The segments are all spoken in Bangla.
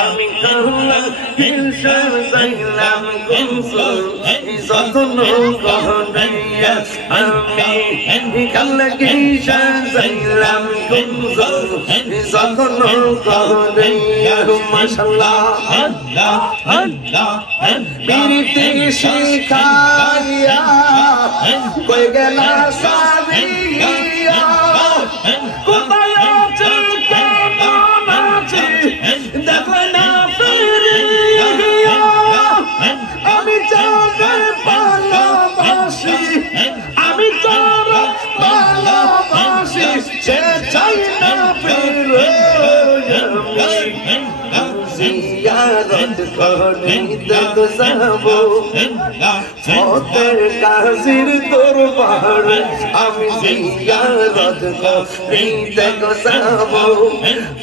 আমি করলাম হিংসার চাইলাম কুসল যতন কহনাইয়া আমি কাল হিংসার চাইলাম কুসল যতন কহনাইয়া মাশাআল্লাহ আল্লাহ আল্লাহ বিরতি শিখাইয়া কই গেলা সারিয়া কোথায় আছে কেমন আছে দেখো না ফিরিয়া আমি যাকে ভালোবাসি আমি তোর ভালোবাসি সে চাই না ফিরে জিয়ারত করিতে যাবো ফতের কাজীর দরবারে আমি জিয়ারত করিতে যাবো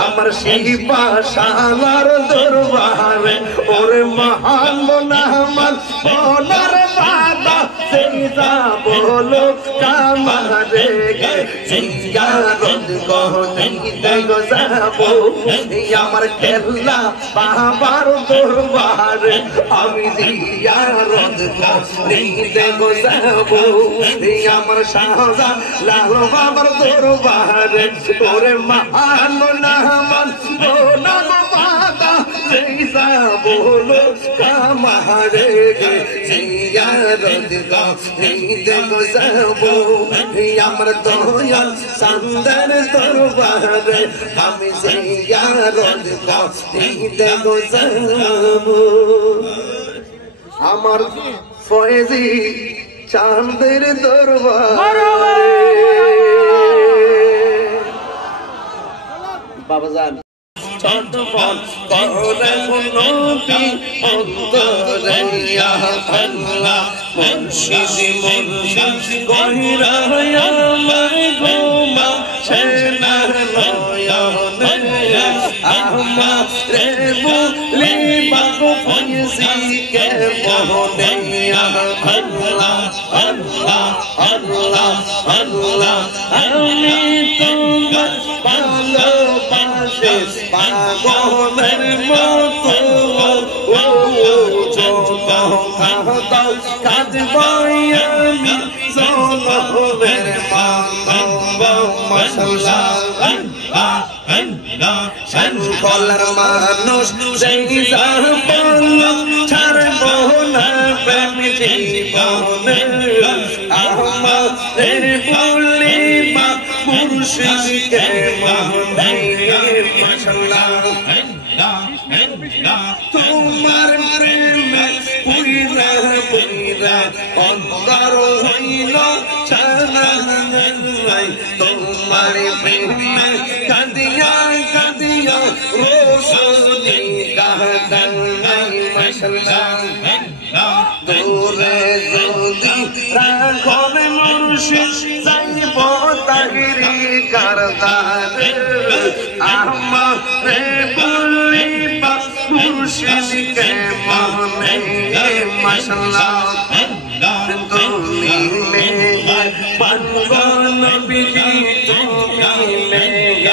আমার শিবা শালার দরবারে ওরে মহান মোনামান বলার বাবা সেই যাবো লোক কামারে জিয়ারত করিতে যাবো আমার কেল্লা বাবার দরবারে আমি জিয়ারত করিতে যাবো আমার শাহজান লাল বাবার দরবারে ওরে মহান নামান বোনা বাবা সেই যাবো লোক কামারে জিয়ারত করিতে যাবো আমার দয়াল সান্দার দরবারে আমি জিয়ারত করিতে যাবো আমার ফয়েজি চাঁদের দরবারে বাবাজান চটপট করে নবী অন্তরে ইয়া আল্লাহ মুর্শিদ মুর্শিদ কইরা আমার গোমা সেনা নয়নে আমারে বলি বাগো ফয়েজি কে মোহনে ইয়া আল্লাহ আল্লাহ আল্লাহ আল্লাহ আমি তোমার ভালোবাসি পাগলের মতো ও দাও কাজ আমি জনমের মাশাআল্লাহ সকলের মানুষ সেই যাপন ছাড়ব না প্রেম জীবনে আমাদের বলিবা মুর্শিদকে মনে মাশাআল্লাহ তোমার প্রেমে পুইরা পুইরা অন্তর হইল চালাই তোমার প্রেমে কাঁদিয়া কাঁদিয়া রোশনি কাঁদাই মাশাআল্লাহ দূরে যদি রাখব মুর্শিদ যাইব তাগরি করদারে আমারে বলিবা মুর্শিদকে মনে মাশাআল্লাহ তুমি মেঘ পাগল নবীজি তুমি মেঘ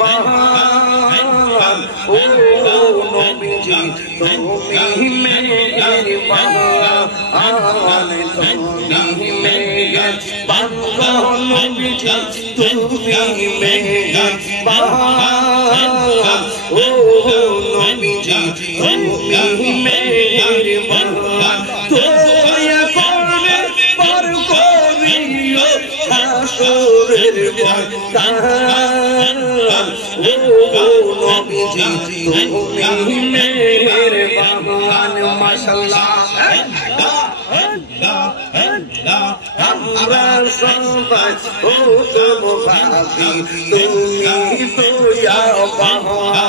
পাহাড় ও নবীজি তুমি মেঘ পাহাড় তুমি মেঘ পাগল নবীজি তুমি মেঘ পাহাড় ও নবীজি তুমি মেঘ পাহাড় তোয়া করবে পর করিও হাসরের ময়দান ও নবীজি তুমি মেহেরবান মাশাআল্লাহ আমরা সবাই ও গো ভাবি তুমি দয়া পাওয়া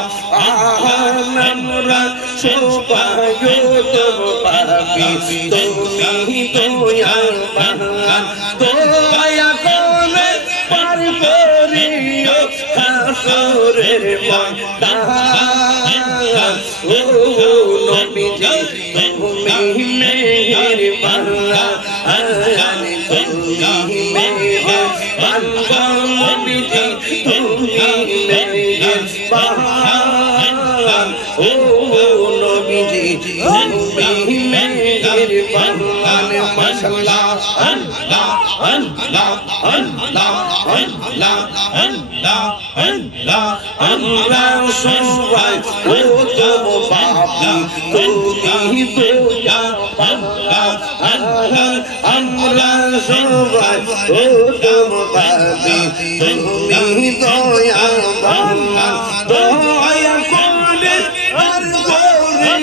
আমরা সবাই ও গো ভাবি তুমি দয়া পাওয়া দয়া করে পার করিও হাসরের ময়দান ও নবীজি তুমি মেহেরবান তুমি মেহেরবান নবীজি তুমি মেহেরবান ও নবীজি তুমি মেহেরবান মাশাআল্লাহ আল্লাহ আল্লাহ আল্লাহ আল্লাহ আল্লাহ আল্লাহ আমরা সবাই ও তো বাবা তুমি দয়া আল্লাহ আল্লাহ আমরা সবাই ও তো বাবা তুমি দয়া আল্লাহ দয়া করে আর করে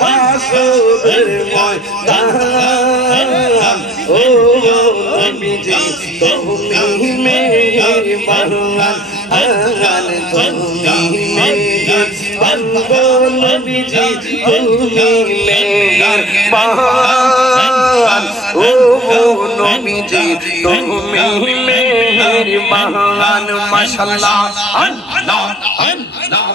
হাসরের ময়দান ও নবীজি তুমি মেহেরবান তুমি মেহেরবান নবীজি তুমি মেহেরবান ও নবীজি তুমি মেহেরবান মাশাআল্লাহ আল্লাহ আল্লাহ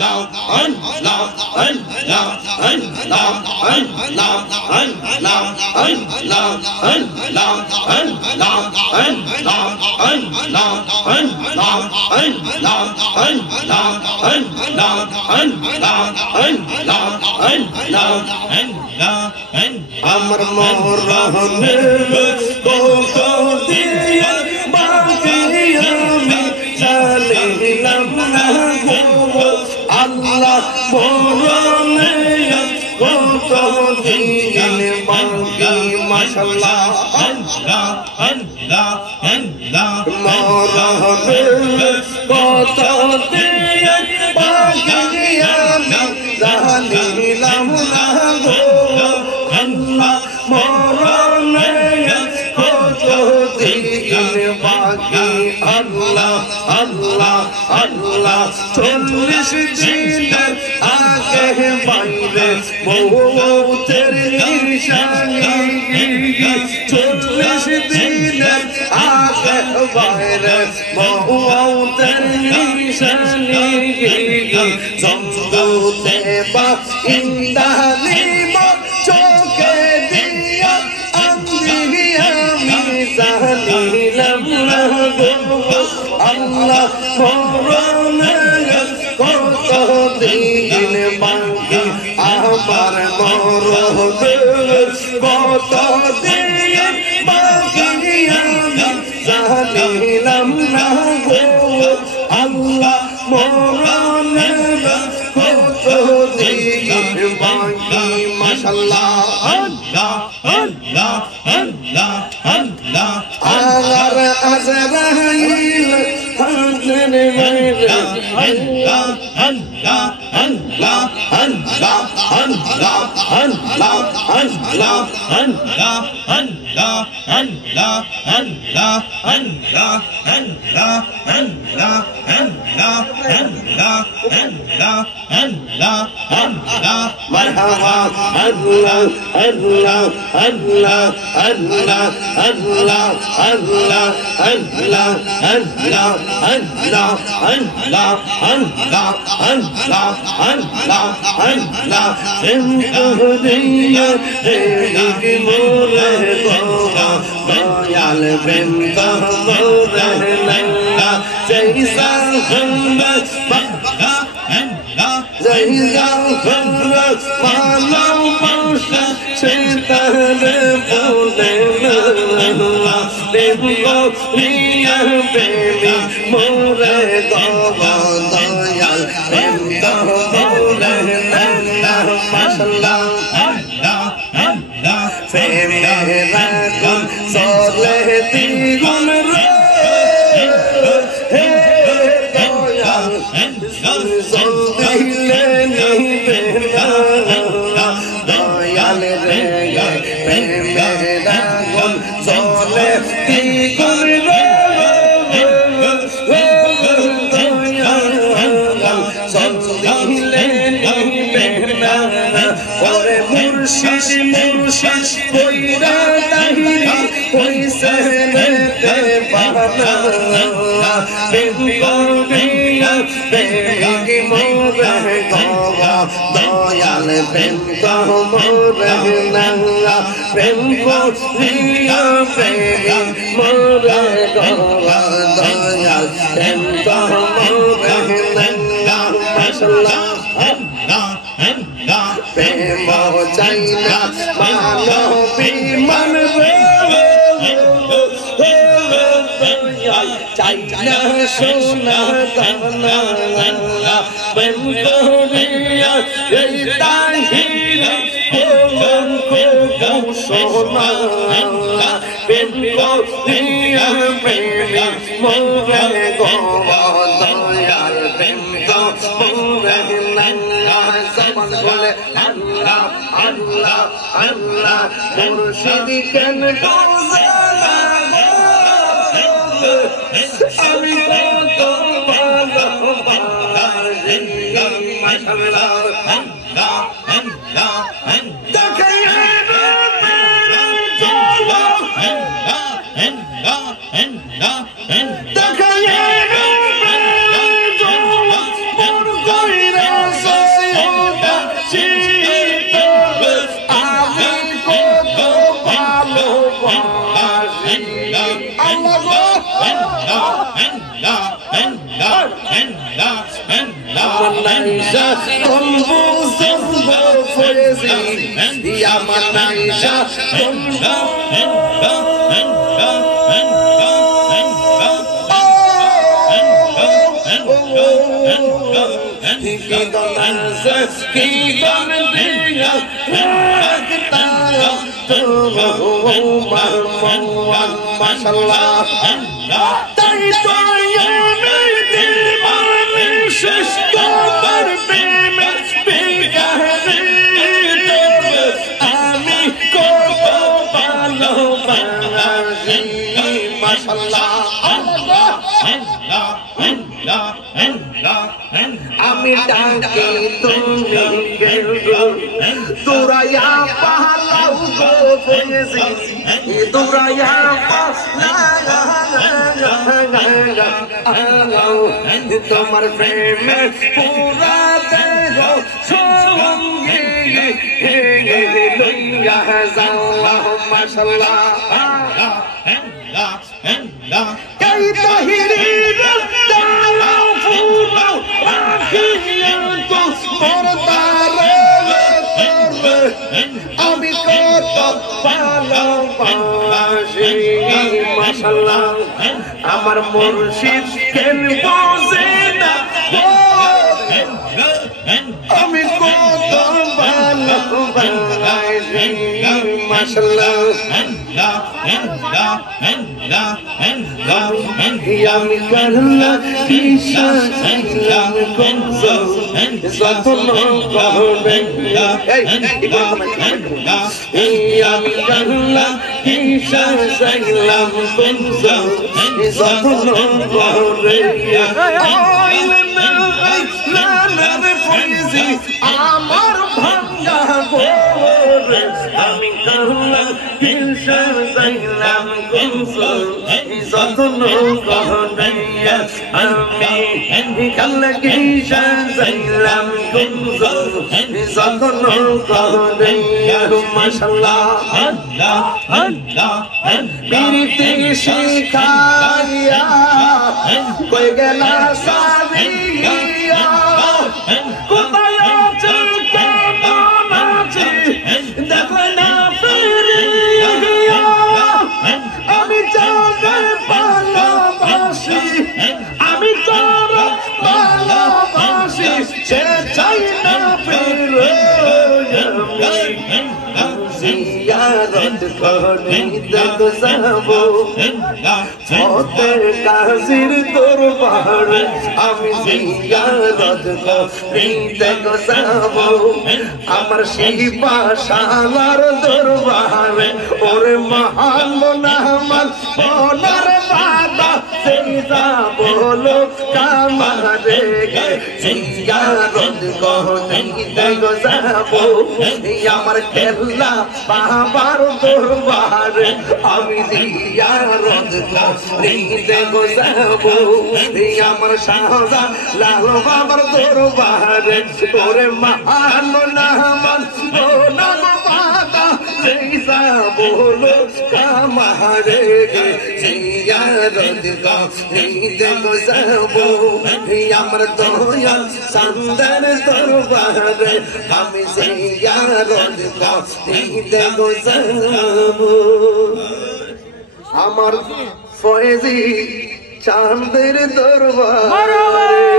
Allah Allah Allah Allah Allah Allah Allah Allah Allah Amar morahne koko diya bagiyami jalilam nago Allah morahne koko diya bagi mashallah Allah Allah Allah morahne koko diya bagiyami jalilam nago Allah morane koto din baki Allah Allah Allah 40 দিনের আগে বাইরে মৌতের নিশানি 40 দিনের আগে বাইরে মৌতের নিশানি জমদুতে বা ইন্দানি চোখে দিয়া আমি জানিলাম না গো আল্লাহ মরণে কত দিন বাকি আমার মরণে কত দিন বাকি আমি জানিলাম না গো আল্লাহ মরণে কত দিন বাকি মাশাআল্লাহ Allah Allah Allah Allah agar azrail hadir mere Allah Allah Allah Allah Allah Allah Allah Allah Allah Allah Allah Allah Allah Allah Allah Allah Allah Allah Allah marhaba Allah Allah Allah Allah Allah Allah Allah Allah Allah Allah Allah Allah Allah Allah entuhdiya egi more goa dayal benta more nalla jaisa hamba bakka Allah jaisa hamba malam pasha setare bole nalla devgo riya beli more goa dayal benta more nalla mashallah Allah Allah femera gun sole digun re he dayal sol dile nibe dayal re femera gun sole digun re sol dile nibe ore murshid murshid koira dahiri koise te bana bengoriya bengi more goa dayal bento more nalla bengoriya bengi more goa dayal bento more nalla মাশাআল্লাহ প্রেম চাই না মানবী মানবে চাই না সোনা দানা প্রেম করিয়া এই তাহির সোনা প্রেম করিয়া প্রেমী মোরে গো দয়ার প্রেম গো মোরে নাঙ্গা সমান বলে আল্লাহ আল্লাহ আল্লাহ মুর্শিদ কেন বোঝালা আমি কত ভালোবাসি মাশাআল্লাহ আল্লাহ আল্লাহ দেখিয়ে মেরে চলো দেখিয়ে মেরে চলো মোর কইরা সয়দা চিত আমি কত ভালোবাসি আল্লাহ Manaiza, Tombo, Zombo, Foyezi, Ya Manaiza, Tombo, Mashallah, আমি ডাকি তুমি গেলো তোরায়া পালাও গো ফয়েজি তোরায়া পালাও তোমার প্রেমে পুরা দেহ সঙ্গে লইয়া যাও মাশাআল্লাহ এই তাহিরির দাও ফুরাও রাখিয়া তো পরদারে আমি কত ভালোবাসি মাশাআল্লাহ আমার মুর্শিদ কেন বোঝে না আমি কত ভালোবাসি মাশাআল্লাহ আমি করলা কিসা সাইলাম কোনসো যতন করে আমি করলা কিসা সাইলাম কোনসো যতন করে আমার ভাঙ্গা গোরে আমি করলা কিসা সাইলাম কোনসো যতন করে আমি করলা কিসা সাইলাম কোনসো যতন করে মাশাআল্লাহ আল্লাহ আল্লাহ বিরতি শিখাইয়া কই গেলা সারিয়া কোথায় আছে কেমন আছে দেখো না ফিরিয়া আমি যারে ভালোবাসি আমি যারে ভালোবাসি সে চাই না ফিরে জিয়ারত করে দেখো যাবো ফতের কাজির দরবারে আমি জিয়ারত করে দেখো যাবো আমার সেই পাশালার দরবারে ওরে মহান মোনামান বলার বাদা সেই যাবো লোক কামারে জিয়ারত করে দেখো যাবো আমার কেল্লা বাবার দরবারে আমি জিয়ারত করে দেখো যাবো আমার শাহজা লাল বাবার দরবারে ওরে মহান নামান বোনাম বাদা সেই যাব বলো কামারে জিয়ারত করিতে গো যাব আমার দয়াল সান্দার দরবারে আমি জিয়ারত করিতে গো যাব আমার ফয়েজি চাঁদের দরবারে